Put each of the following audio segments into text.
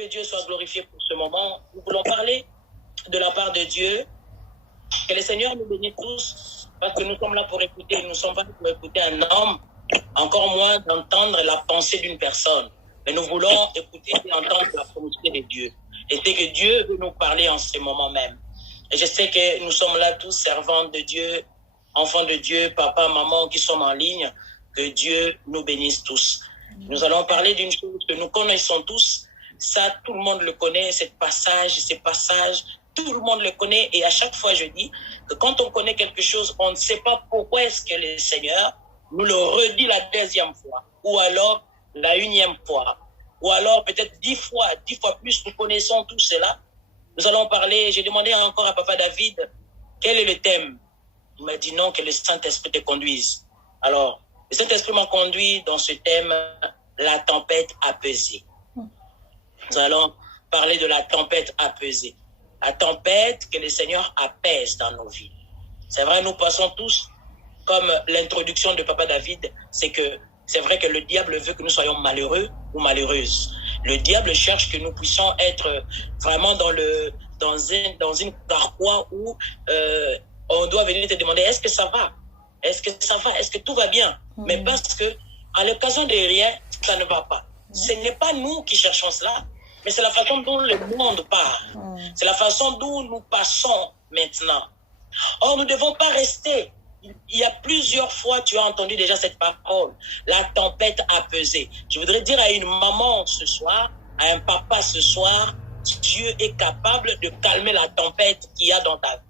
Que Dieu soit glorifié pour ce moment. Nous voulons parler de la part de Dieu. Que le Seigneur nous bénisse tous, parce que nous sommes là pour écouter. Nous ne sommes pas là pour écouter un homme, encore moins d'entendre la pensée d'une personne. Mais nous voulons écouter et entendre la pensée de Dieu. Et c'est que Dieu veut nous parler en ce moment même. Et je sais que nous sommes là tous servants de Dieu, enfants de Dieu, papa, maman qui sommes en ligne. Que Dieu nous bénisse tous. Nous allons parler d'une chose que nous connaissons tous. Ça, tout le monde le connaît, ces passages, tout le monde le connaît. Et à chaque fois, je dis que quand on connaît quelque chose, on ne sait pas pourquoi est-ce que le Seigneur nous le redit la 2e fois, ou alors la 1e fois, ou alors peut-être 10 fois plus. Nous connaissons tout cela. Nous allons parler, j'ai demandé encore à Papa David, quel est le thème? Il m'a dit non, que le Saint-Esprit te conduise. Alors, le Saint-Esprit m'a conduit dans ce thème, la tempête apaisée. Nous allons parler de la tempête apaisée. La tempête que le Seigneur apaise dans nos vies. C'est vrai, nous passons tous, comme l'introduction de Papa David, c'est vrai que le diable veut que nous soyons malheureux ou malheureuses. Le diable cherche que nous puissions être vraiment dans une carquois où on doit venir te demander, est-ce que ça va? Est-ce que ça va? Est-ce que tout va bien? Mais parce que, à l'occasion de rien, ça ne va pas. Ce n'est pas nous qui cherchons cela, mais c'est la façon dont le monde parle. C'est la façon dont nous passons maintenant. Or, nous ne devons pas rester. Il y a plusieurs fois, tu as entendu déjà cette parole, la tempête apaisée. Je voudrais dire à une maman ce soir, à un papa ce soir, Dieu est capable de calmer la tempête qu'il y a dans ta vie.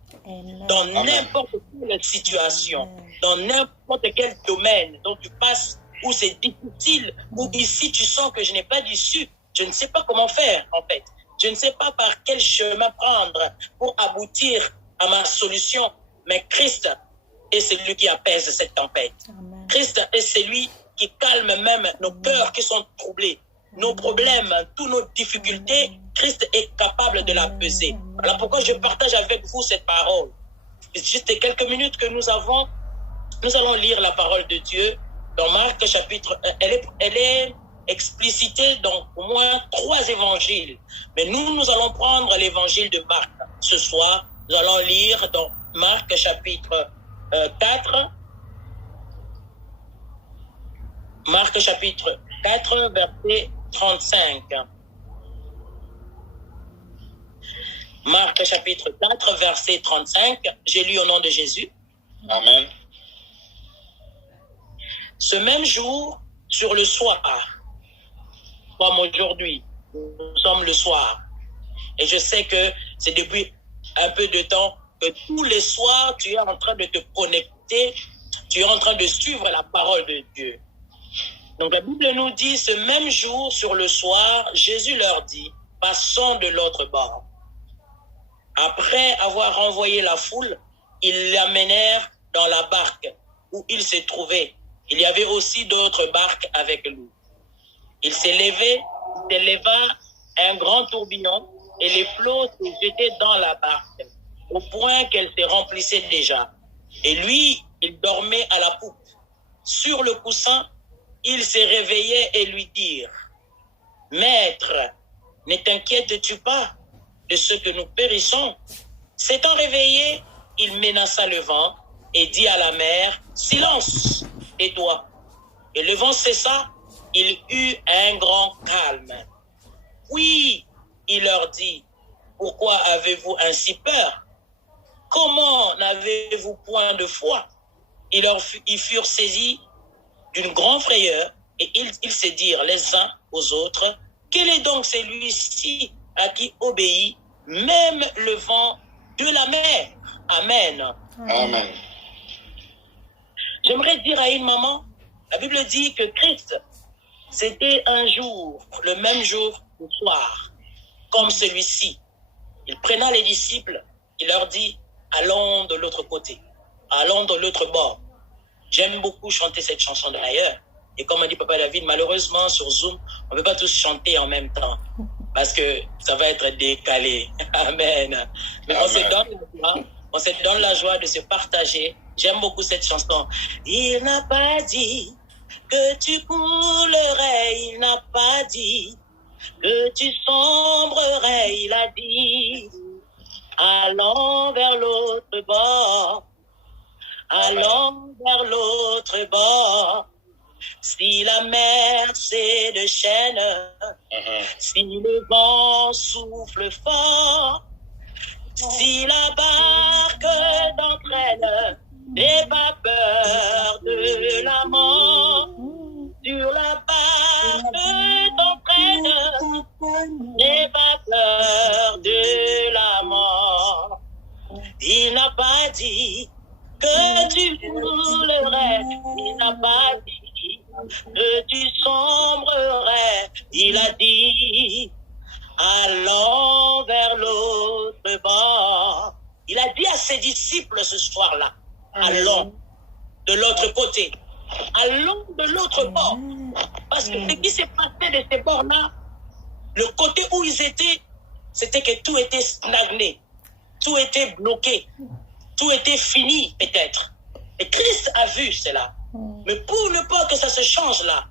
Dans n'importe quelle situation, dans n'importe quel domaine dont tu passes, où c'est difficile, où ici tu sens que je n'ai pas d'issue, je ne sais pas comment faire en fait. Je ne sais pas par quel chemin prendre pour aboutir à ma solution. Mais Christ est celui qui apaise cette tempête. Amen. Christ est celui qui calme même nos cœurs qui sont troublés. Nos problèmes, toutes nos difficultés, Christ est capable de l'apaiser. Voilà pourquoi je partage avec vous cette parole. Juste quelques minutes que nous avons, nous allons lire la parole de Dieu dans Marc chapitre 1. Elle est explicitée dans au moins 3 évangiles. Mais nous allons prendre l'évangile de Marc. Ce soir, nous allons lire dans Marc chapitre 4. Marc chapitre 4, verset 35. Marc chapitre 4, verset 35. J'ai lu au nom de Jésus. Amen. Ce même jour, sur le soir, comme aujourd'hui, nous sommes le soir. Et je sais que c'est depuis un peu de temps que tous les soirs, tu es en train de te connecter, tu es en train de suivre la parole de Dieu. Donc la Bible nous dit, ce même jour, sur le soir, Jésus leur dit, passons de l'autre bord. Après avoir renvoyé la foule, ils l'amenèrent dans la barque où il se trouvait. Il y avait aussi d'autres barques avec lui. Il s'éleva un grand tourbillon et les flots se jetaient dans la barque, au point qu'elle se remplissait déjà. Et lui, il dormait à la poupe. Sur le coussin, il se réveillait et lui dirent, « Maître, ne t'inquiètes-tu pas de ce que nous périssons ?» S'étant réveillé, il menaça le vent et dit à la mer, « Silence, tais-toi !» Et le vent cessa, il eut un grand calme. Puis il leur dit, « Pourquoi avez-vous ainsi peur? Comment n'avez-vous point de foi ?» Ils furent saisis d'une grande frayeur et ils se dirent les uns aux autres, « Quel est donc celui-ci à qui obéit même le vent de la mer? » Amen. Amen. J'aimerais dire à une maman, la Bible dit que Christ, c'était un jour, le même jour au soir, comme celui-ci. Il prenait les disciples, il leur dit, allons de l'autre côté, allons de l'autre bord. J'aime beaucoup chanter cette chanson d'ailleurs. Et comme a dit Papa David, malheureusement sur Zoom, on ne peut pas tous chanter en même temps parce que ça va être décalé. Amen. Mais on se donne la joie de se partager. J'aime beaucoup cette chanson. Il n'a pas dit que tu coulerais, il n'a pas dit que tu sombrerais, il a dit, allons vers l'autre bord, allons vers l'autre bord. Si la mer c'est de chaîne, si le vent souffle fort, si la barque t'entraîne, n'aie pas peur de la mort. Sur la barque t'entraîne, n'aie pas peur de la mort. Il n'a pas dit que tu coulerais, il n'a pas dit que tu sombrerais, il a dit, allons vers l'autre bord. Il a dit à ses disciples ce soir-là, allons de l'autre côté, allons de l'autre bord. Parce que ce qui s'est passé de ces bords-là, le côté où ils étaient, c'était que tout était stagné, tout était bloqué, tout était fini peut-être. Et Christ a vu cela. Mais pour ne pas que ça se change là,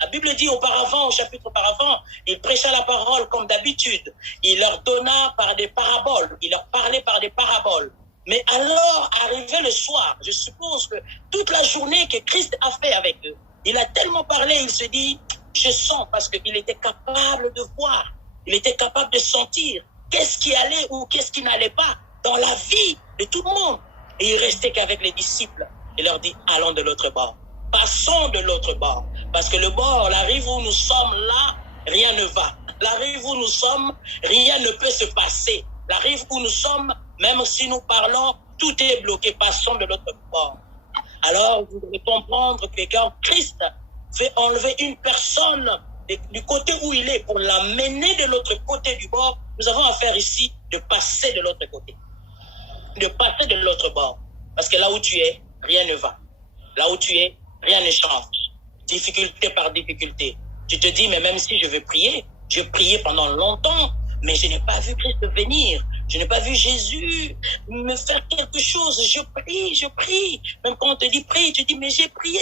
la Bible dit auparavant, au chapitre auparavant, il prêcha la parole comme d'habitude. Il leur donna par des paraboles, il leur parlait par des paraboles. Mais alors, arrivé le soir, je suppose que toute la journée que Christ a fait avec eux, il a tellement parlé, il se dit, je sens, parce qu'il était capable de voir, il était capable de sentir qu'est-ce qui allait ou qu'est-ce qui n'allait pas dans la vie de tout le monde. Et il restait qu'avec les disciples. Il leur dit, allons de l'autre bord. Passons de l'autre bord. Parce que le bord, la rive où nous sommes là, rien ne va. La rive où nous sommes, rien ne peut se passer. La rive où nous sommes, même si nous parlons, tout est bloqué. Passons de l'autre bord. Alors, vous devez comprendre que quand Christ fait enlever une personne du côté où il est pour l'amener de l'autre côté du bord, nous avons affaire ici de passer de l'autre côté. De passer de l'autre bord. Parce que là où tu es, rien ne va. Là où tu es, rien ne change. Difficulté par difficulté. Tu te dis, mais même si je veux prier, je priais pendant longtemps, mais je n'ai pas vu Christ venir. Je n'ai pas vu Jésus me faire quelque chose. Je prie. Même quand on te dit prie, tu dis, mais j'ai prié.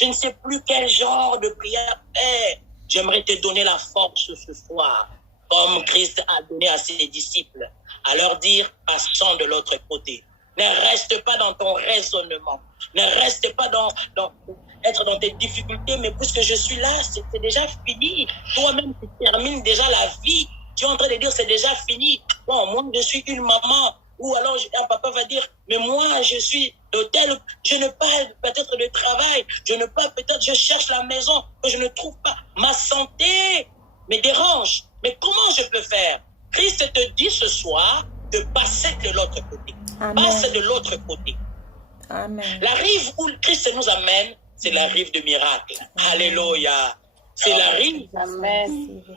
Je ne sais plus quel genre de prière faire. J'aimerais te donner la force ce soir, comme Christ a donné à ses disciples, à leur dire, passons de l'autre côté. Ne reste pas dans ton raisonnement. Ne reste pas être dans tes difficultés, mais puisque je suis là, c'est déjà fini. Toi-même, tu termines déjà la vie. Tu es en train de dire, c'est déjà fini. Bon, moi, je suis une maman. Ou alors, un papa va dire, mais moi, je suis d'hôtel. Je n'ai pas peut-être de travail. Peut-être, je cherche la maison que je ne trouve pas. Ma santé me dérange. Mais comment je peux faire? Christ te dit ce soir de passer de l'autre côté. Amen. Passe de l'autre côté. Amen. La rive où Christ nous amène, c'est la rive de miracle. Alléluia. C'est la rive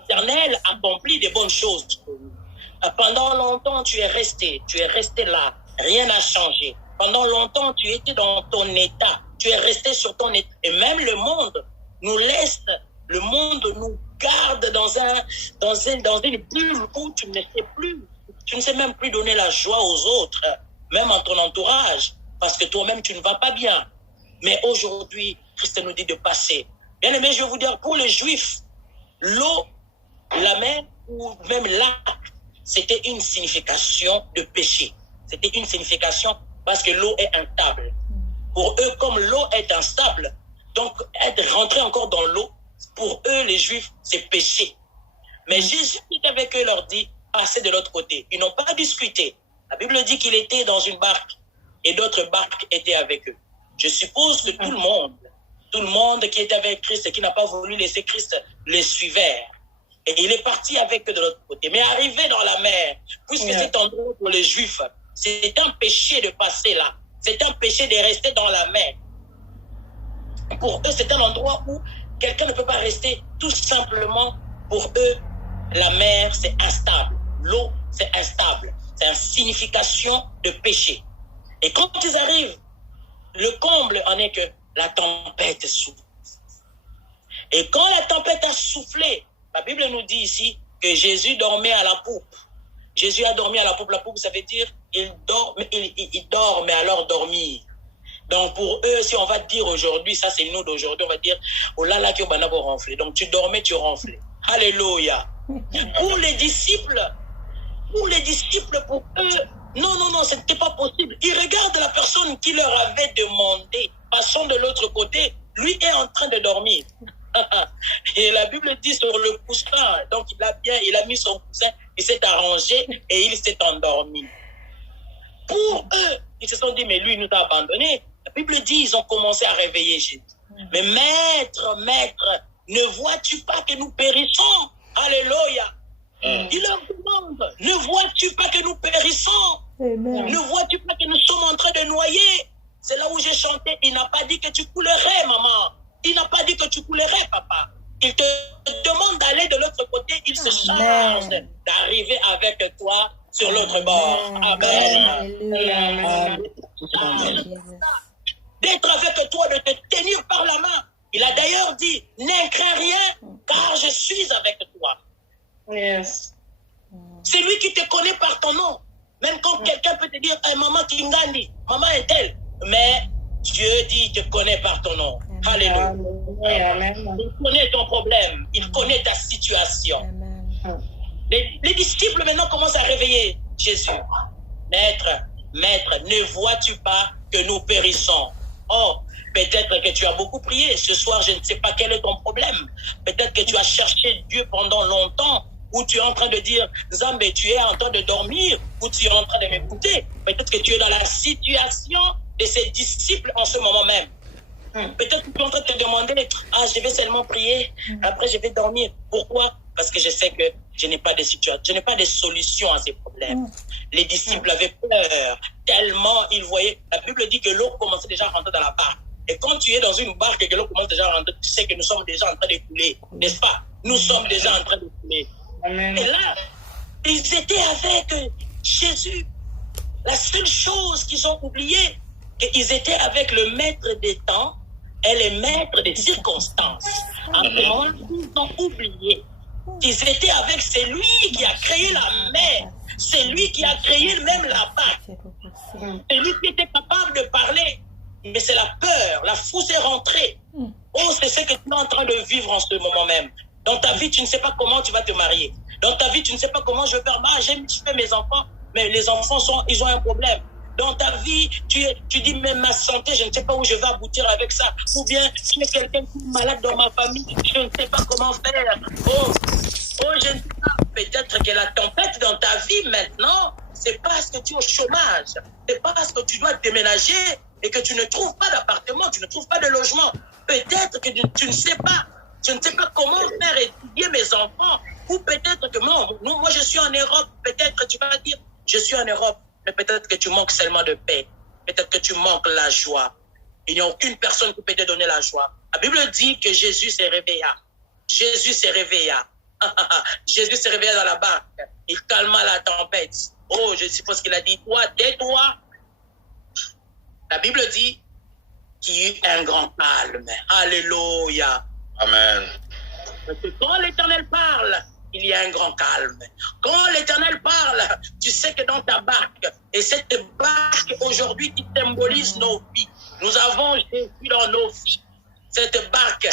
éternelle accomplit des bonnes choses. Pendant longtemps, tu es resté là. Rien n'a changé. Pendant longtemps, tu étais dans ton état. Tu es resté sur ton état. Et même le monde nous laisse, le monde nous garde dans une bulle où tu ne sais plus. Tu ne sais même plus donner la joie aux autres, même en ton entourage, parce que toi-même, tu ne vas pas bien. Mais aujourd'hui, Christ nous dit de passer. Bien aimé, je vais vous dire, pour les Juifs, l'eau, la mer ou même lac, c'était une signification de péché. C'était une signification parce que l'eau est instable. Pour eux, comme l'eau est instable, donc être rentré encore dans l'eau, pour eux, les Juifs, c'est péché. Mais Jésus qui est avec eux leur dit, passez de l'autre côté. Ils n'ont pas discuté. La Bible dit qu'il était dans une barque et d'autres barques étaient avec eux. Je suppose que tout le monde qui était avec Christ et qui n'a pas voulu laisser Christ, les suivait. Et il est parti avec eux de l'autre côté. Mais arrivé dans la mer, puisque cet endroit pour les Juifs, c'est un péché de passer là. C'est un péché de rester dans la mer. Pour eux, c'est un endroit où quelqu'un ne peut pas rester. Tout simplement, pour eux, la mer, c'est instable. L'eau, c'est instable. C'est une signification de péché. Et quand ils arrivent, le comble en est que la tempête souffle. Et quand la tempête a soufflé, la Bible nous dit ici que Jésus dormait à la poupe. Jésus a dormi à la poupe. La poupe, ça veut dire il dort, mais alors dormir. Donc pour eux, si on va dire aujourd'hui, ça c'est nous d'aujourd'hui, on va dire, oh là là, qui on va ronfler. Donc tu dormais, tu ronflais. Alléluia. Pour les disciples, pour eux, non, ce n'était pas possible. Ils regardent la personne qui leur avait demandé, passons de l'autre côté, lui est en train de dormir. Et la Bible dit sur le coussin, donc il a mis son coussin, il s'est arrangé et il s'est endormi. Pour eux, ils se sont dit, mais lui, il nous a abandonnés. La Bible dit, ils ont commencé à réveiller Jésus. Mais maître, ne vois-tu pas que nous périssons? Alléluia. Il leur demande, ne vois-tu pas que nous périssons? Amen. Ne vois-tu pas que nous sommes en train de noyer? C'est là où j'ai chanté, il n'a pas dit que tu coulerais, maman. Il n'a pas dit que tu coulerais, papa. Il te demande d'aller de l'autre côté, il se charge d'arriver avec toi sur l'autre bord. Amen. D'être avec toi, de te tenir par la main. Il a d'ailleurs dit, n'en crains rien, car je suis avec toi. Yes. C'est lui qui te connaît par ton nom. Même quand quelqu'un peut te dire, hey, maman Kingani, maman est telle. Mais Dieu dit, il te connaît par ton nom. Alléluia. Il connaît ton problème. Il connaît ta situation. Les disciples maintenant commencent à réveiller Jésus. Maître, ne vois-tu pas que nous périssons? Oh, peut-être que tu as beaucoup prié. Ce soir, je ne sais pas quel est ton problème. Peut-être que tu as cherché Dieu pendant longtemps. Ou tu es en train de dire, Zambé, tu es en train de dormir. Ou tu es en train de m'écouter. Peut-être que tu es dans la situation de ses disciples en ce moment même. Peut-être que tu es en train de te demander, je vais seulement prier, après je vais dormir. Pourquoi? Parce que je sais que je n'ai pas de situation, je n'ai pas de solution à ces problèmes. Les disciples avaient peur, tellement ils voyaient. La Bible dit que l'eau commençait déjà à rentrer dans la barque. Et quand tu es dans une barque et que l'eau commence déjà à rentrer, tu sais que nous sommes déjà en train de couler, n'est-ce pas? Nous sommes déjà en train de couler. Amen. Et là, ils étaient avec Jésus. La seule chose qu'ils ont oubliée, qu'ils étaient avec le maître des temps et le maître des circonstances. À ce moment, ils ont oublié qu'ils étaient avec celui qui a créé la mer, celui qui a créé même la barque, celui qui était capable de parler. Mais c'est la peur, la fousse est rentrée. Oh, c'est ce que tu es en train de vivre en ce moment même. Dans ta vie, tu ne sais pas comment tu vas te marier. Dans ta vie, tu ne sais pas comment je vais faire. J'aime mes enfants, mais les enfants, ils ont un problème. Dans ta vie, tu dis, même ma santé, je ne sais pas où je vais aboutir avec ça. Ou bien, tu es quelqu'un qui est malade dans ma famille, je ne sais pas comment faire. Oh, je ne sais pas. Peut-être que la tempête dans ta vie maintenant, c'est parce que tu es au chômage. C'est parce que tu dois déménager et que tu ne trouves pas d'appartement, tu ne trouves pas de logement. Peut-être que tu ne sais pas. Je ne sais pas comment faire étudier mes enfants. Ou peut-être que moi je suis en Europe. Peut-être que tu vas dire, je suis en Europe. Mais peut-être que tu manques seulement de paix. Peut-être que tu manques la joie. Il n'y a aucune personne qui peut te donner la joie. La Bible dit que Jésus s'est réveilla. Jésus s'est réveilla. Jésus s'est réveillé dans la barque. Il calma la tempête. Oh, je suppose qu'il a dit, toi, tais-toi. La Bible dit qu'il y a un grand calme. Alléluia. Amen. Parce que quand l'Éternel parle, il y a un grand calme. Quand l'Éternel parle, tu sais que dans ta barque, et cette barque aujourd'hui qui symbolise nos vies, nous avons Jésus dans nos vies. Cette barque,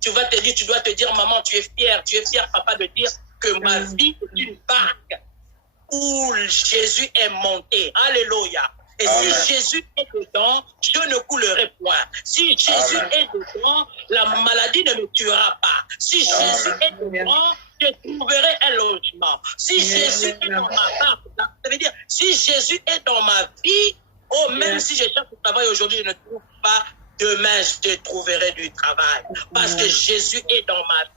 tu dois te dire, maman, tu es fière, papa, de dire que ma vie est une barque où Jésus est monté. Alléluia. Et Amen. Si Jésus est dedans, je ne coulerai point. Si Jésus Amen. Est dedans, la maladie ne me tuera pas. Si Amen. Jésus est dedans, je trouverai un logement. Si Amen. Jésus est dans ma barque, ça veut dire, si Jésus est dans ma vie, même si je cherche du travail aujourd'hui, je ne trouve pas, demain je trouverai du travail. Parce que Jésus est dans ma vie.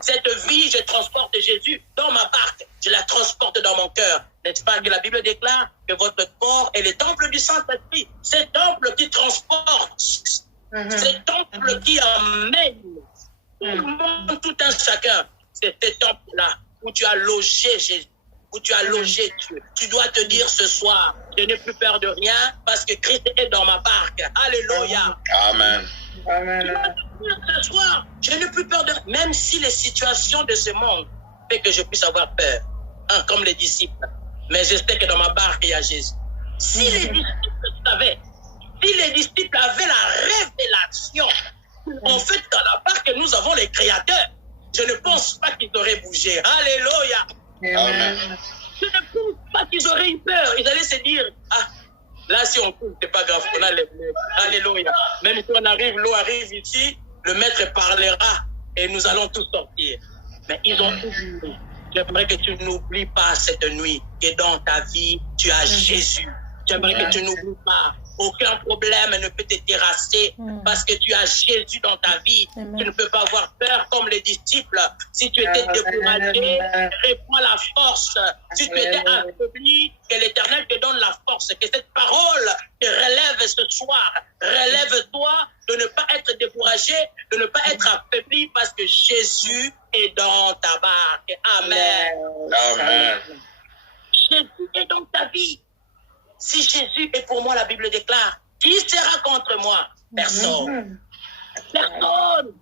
Cette vie, je transporte Jésus dans ma barque. Je la transporte dans mon cœur. N'est-ce pas que la Bible déclare que votre corps est le temple du Saint-Esprit. C'est le temple qui transporte. C'est le temple qui emmène tout le monde, tout un chacun. C'est ce temple-là où tu as logé Jésus, où tu as logé Dieu. Tu dois te dire ce soir, je n'ai plus peur de rien parce que Christ est dans ma barque. Alléluia. Amen. Amen. Ce soir, je n'ai plus peur de rien. Même si les situations de ce monde fait que je puisse avoir peur, comme les disciples. Mais je sais que dans ma barque, il y a Jésus. Si les disciples savaient, si les disciples avaient la révélation, en fait, dans la barque, nous avons les créateurs. je ne pense pas qu'ils auraient bougé. Alléluia. Amen. Je ne pense pas qu'ils auraient eu peur. Ils allaient se dire, ah, là, si on coule, c'est pas grave, on a les bleus. Alléluia. Même si on arrive, l'eau arrive ici, le maître parlera et nous allons tous sortir. Mais ils ont oublié. J'aimerais que tu n'oublies pas cette nuit que dans ta vie, tu as Jésus. J'aimerais que tu n'oublies pas. Aucun problème ne peut te terrasser parce que tu as Jésus dans ta vie. Tu ne peux pas avoir peur comme les disciples. Si tu étais découragé, reprends la force. Si tu étais affaibli, que l'Éternel te donne la force. Que cette parole te relève ce soir. Relève-toi de ne pas être découragé, de ne pas être affaibli parce que Jésus est dans ta barque. Amen. Amen. Jésus est dans ta vie. Si Jésus est pour moi, la Bible déclare, qui sera contre moi? Personne. Personne.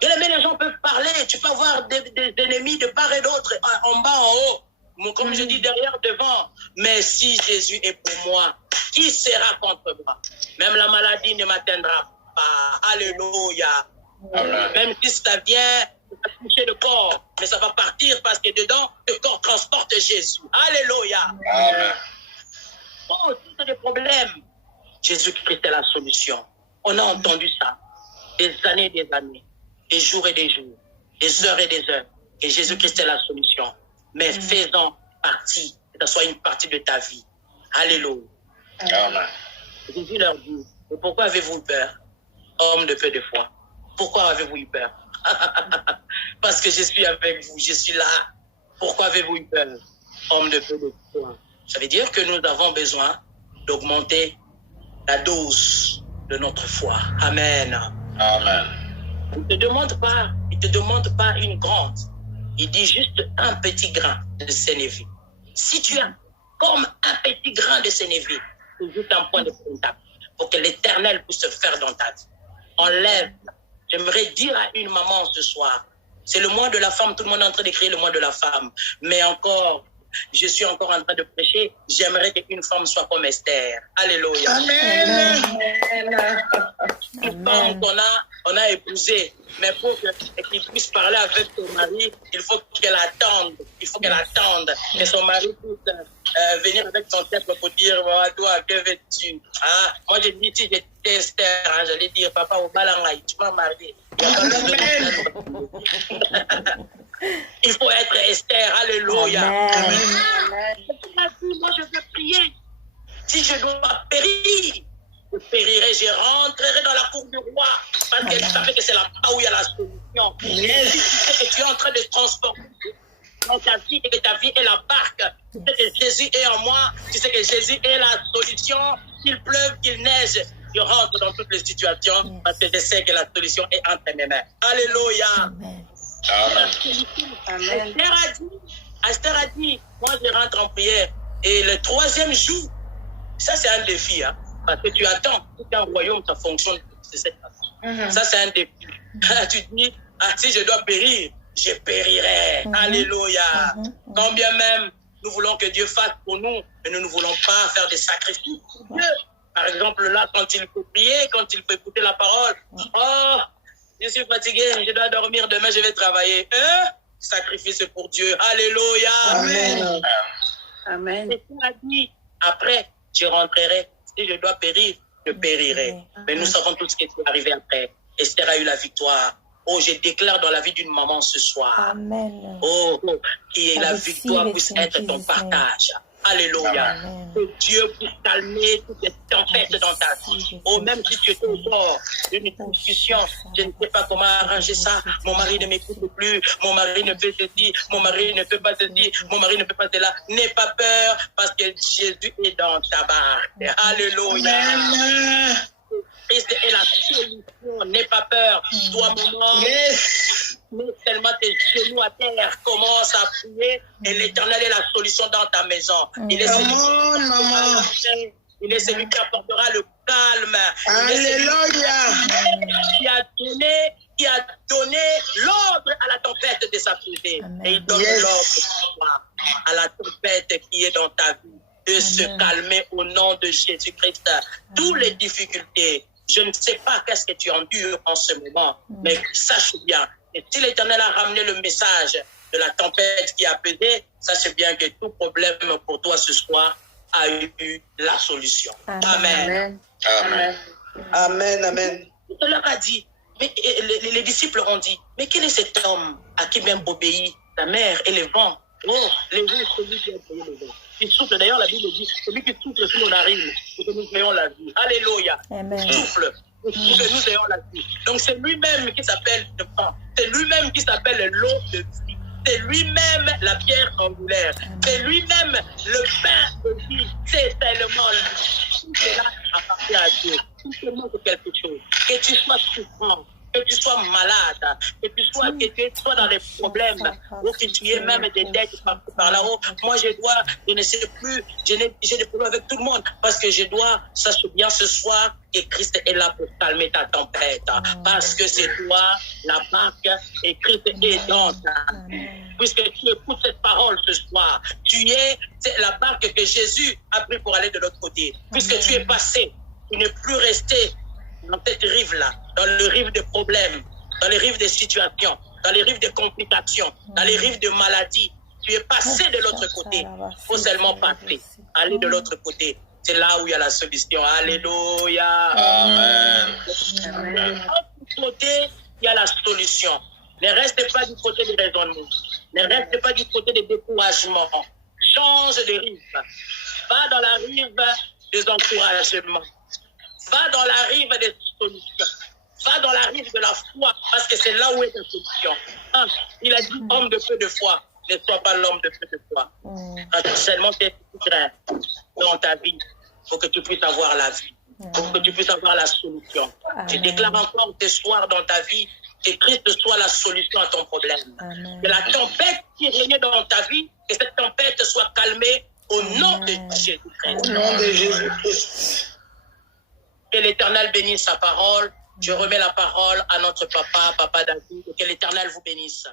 Et les gens peuvent parler. Tu peux avoir des ennemis de part et d'autre, en bas, en haut. Comme je dis, derrière, devant. Mais si Jésus est pour moi, qui sera contre moi? Même la maladie ne m'atteindra pas. Alléluia. Amen. Même si ça vient, ça va toucher le corps, mais ça va partir parce que dedans, le corps transporte Jésus. Alléluia. Amen. Oh, si c'est des problèmes, Jésus-Christ est la solution. On a entendu ça des années, des jours et des jours, des heures et des heures. Et Jésus-Christ est la solution. Mais fais-en partie, que ce soit une partie de ta vie. Alléluia. Amen. Jésus leur dit, mais pourquoi avez-vous peur, homme de peu de foi? Pourquoi avez-vous eu peur? Parce que je suis avec vous, je suis là. Pourquoi avez-vous eu peur, homme de peu de foi? Ça veut dire que nous avons besoin d'augmenter la dose de notre foi. Amen. Amen. Il ne te demande pas une grande. Il dit juste un petit grain de sénévé. Si tu as comme un petit grain de sénévé, c'est juste un point de contact pour que l'Éternel puisse se faire dans ta vie. Enlève. J'aimerais dire à une maman ce soir, c'est le mois de la femme, tout le monde est en train d'écrire le mois de la femme. Mais encore, je suis encore en train de prêcher, j'aimerais qu'une femme soit comme Esther. Alléluia. Amen. Une femme qu'on a épousée, mais pour qu'elle puisse parler avec son mari, il faut qu'elle attende. Il faut qu'elle attende que son mari puisse venir avec son texte pour dire, toi, que veux-tu? Ah, moi, je dis, si j'étais Esther, hein, j'allais dire, papa, au balangaï, tu m'as marié. Il faut être Esther. Alléluia. Amen. Moi, je veux prier. Si je dois périr, je périrai, je rentrerai dans la cour du roi. Parce qu'elle savait que c'est là-bas où il y a la solution. Si tu sais que tu es en train de transporter dans ta vie et que ta vie est la barque, tu sais que Jésus est en moi, tu sais que Jésus est la solution, qu'il pleuve, qu'il neige. Je rentre dans toutes les situations parce que je sais que la solution est entre mes mains. Alléluia. Amen. Amen. Esther a dit, moi je rentre en prière. Et le troisième jour, ça c'est un défi, hein, parce que tu attends, tout un royaume, ça fonctionne de cette façon. Ça c'est un défi. Tu te dis, si je dois périr, je périrai. Alléluia. Quand bien même nous voulons que Dieu fasse pour nous, mais nous ne voulons pas faire des sacrifices pour Dieu. Par exemple, là, quand il faut prier, quand il faut écouter la parole, oh, je suis fatigué, je dois dormir, demain je vais travailler. Sacrifice pour Dieu. Alléluia. Amen. Amen. Et tu as dit, après, je rentrerai. Si je dois périr, je périrai. Mais nous savons tout ce qui est arrivé après. Esther a eu la victoire. Oh, je déclare dans la vie d'une maman ce soir. Amen. Oh, que la Merci, victoire puisse Seigneur être ton Jésus. partage. Alléluia. Amen. Que Dieu puisse calmer toutes les tempêtes dans ta vie. Oh, même si tu es au bord d'une discussion, je ne sais pas comment arranger ça. Mon mari ne m'écoute plus. Mon mari ne fait ceci. Mon mari ne fait pas ceci. Mon mari ne fait pas cela. N'aie pas peur parce que Jésus est dans ta barque. Alléluia. Amen. Christ est la solution. N'aie pas peur. Toi, maman. Yes. Mets tellement tes genoux à terre, commence à prier et l'Éternel est la solution dans ta maison. Il est celui Maman. il est celui qui apportera le calme. Alléluia. Qui a donné l'ordre à la tempête de s'apaiser. Et il donne l'ordre à la tempête qui est dans ta vie de se calmer au nom de Jésus-Christ. Toutes les difficultés, je ne sais pas qu'est-ce que tu endures en ce moment, mais sache bien Et si l'Éternel a ramené le message de la tempête qui a pesé, sachez bien que tout problème pour toi ce soir a eu la solution. Amen. Amen. Amen. Amen. Tout à l'heure a dit, mais les disciples ont dit, mais quel est cet homme à qui même obéit la mer et les vents? Oh, les vents, celui qui a créé les vents. Il souffle, d'ailleurs la Bible dit, celui qui souffle sur nos narines, pour que nous ayons la vie. Alléluia. Amen. Souffle, pour que nous ayons la vie. Donc c'est lui-même qui s'appelle le vent. C'est lui-même qui s'appelle l'eau de vie. C'est lui-même la pierre angulaire. C'est lui-même le pain de vie. C'est tellement lui. Tout cela appartient à Dieu. Tout te manque quelque chose. Que tu sois souffrant, que tu sois malade, que tu sois dans des problèmes, ou que tu aies même des dettes par là-haut. Moi, je ne sais plus, j'ai des problèmes avec tout le monde parce que je dois, sache bien ce soir que Christ est là pour calmer ta tempête. Parce que c'est toi, la barque, et Christ est dans ta vie. Puisque tu écoutes cette parole ce soir, c'est la barque que Jésus a pris pour aller de l'autre côté. Puisque tu es passé, tu n'es plus resté dans cette rive-là, dans le rive des problèmes, dans les rives des situations, dans les rives des complications, dans les rives de maladies. Tu es passé de l'autre côté. Il faut seulement passer, aller de l'autre côté. C'est là où il y a la solution. Alléluia. Amen. De l'autre côté, il y a la solution. Ne restez pas du côté des raisonnements. Ne restez pas du côté des découragements. Change de rive. Va dans la rive des encouragements. Va dans la rive des solutions. Va dans la rive de la foi, parce que c'est là où est la solution. Il a dit, homme de peu de foi, ne sois pas l'homme de peu de foi. Quand seulement tu es dans ta vie, pour que tu puisses avoir la vie, pour que tu puisses avoir la solution. Je déclare encore ce soir dans ta vie, que Christ soit la solution à ton problème. Que la tempête qui régnait dans ta vie, que cette tempête soit calmée au nom de Jésus-Christ. Au nom de Jésus-Christ. Que l'Éternel bénisse sa parole. Je remets la parole à notre papa David. Que l'Éternel vous bénisse.